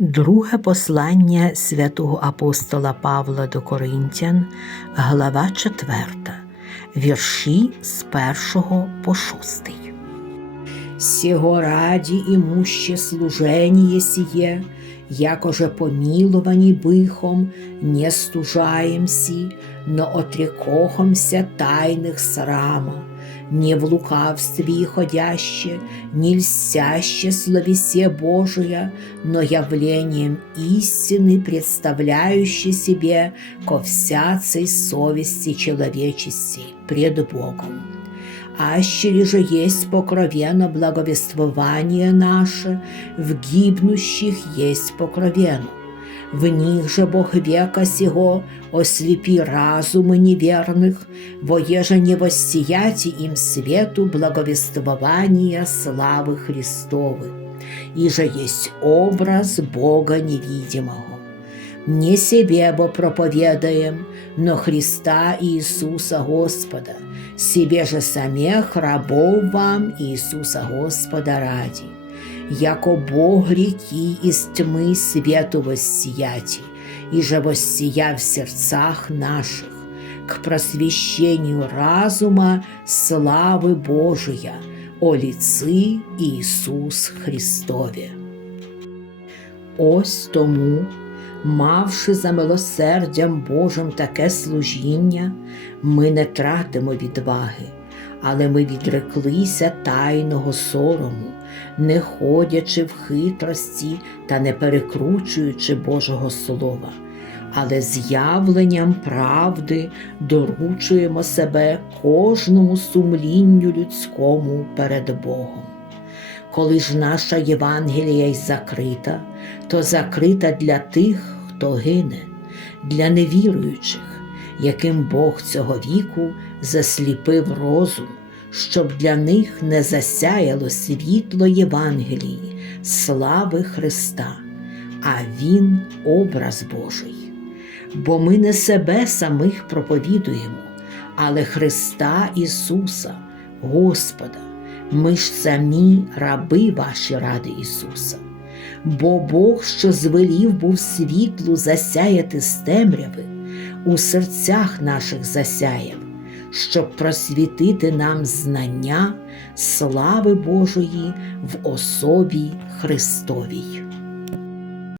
Друге послання святого апостола Павла до Коринтян, глава 4, вірші з 1 по 6. Сего ради имуще служение сие, якоже помиловані бихом, не стужаємся, но отрекохомся тайних срама, не в лукавстве ходяще, не льстяще словесе Божия, но явлением истины, представляющей себе ко всяцей совести человечести пред Богом. Аще же есть покровенно благовествование наше, в гибнущих есть покровенно. В них же Бог века сего ослепи разумы неверных, во еже не воссияти им свету благовествования славы Христовы, и же есть образ Бога невидимого. Не себе бо проповедаем, но Христа Иисуса Господа, себе же самих рабов вам Иисуса Господа ради, яко Бог реки из тьмы свету воссияти, и же воссия в сердцах наших, к просвещению разума славы Божия о лицы Иисус Христове. Ось тому мавши за милосердям Божим таке служіння, ми не тратимо відваги, але ми відреклися тайного сорому, не ходячи в хитрості та не перекручуючи Божого Слова. Але з явленням правди доручуємо себе кожному сумлінню людському перед Богом. Коли ж наша Євангелія й закрита, то закрита для тих, хто гине, для невіруючих, яким Бог цього віку засліпив розум, щоб для них не засяяло світло Євангелії, слави Христа, а Він образ Божий. Бо ми не себе самих проповідуємо, але Христа Ісуса, Господа. Ми ж самі раби ваші ради Ісуса, бо Бог, що звелів був світлу засяяти з темряви, у серцях наших засяяв, щоб просвітити нам знання слави Божої в особі Христовій.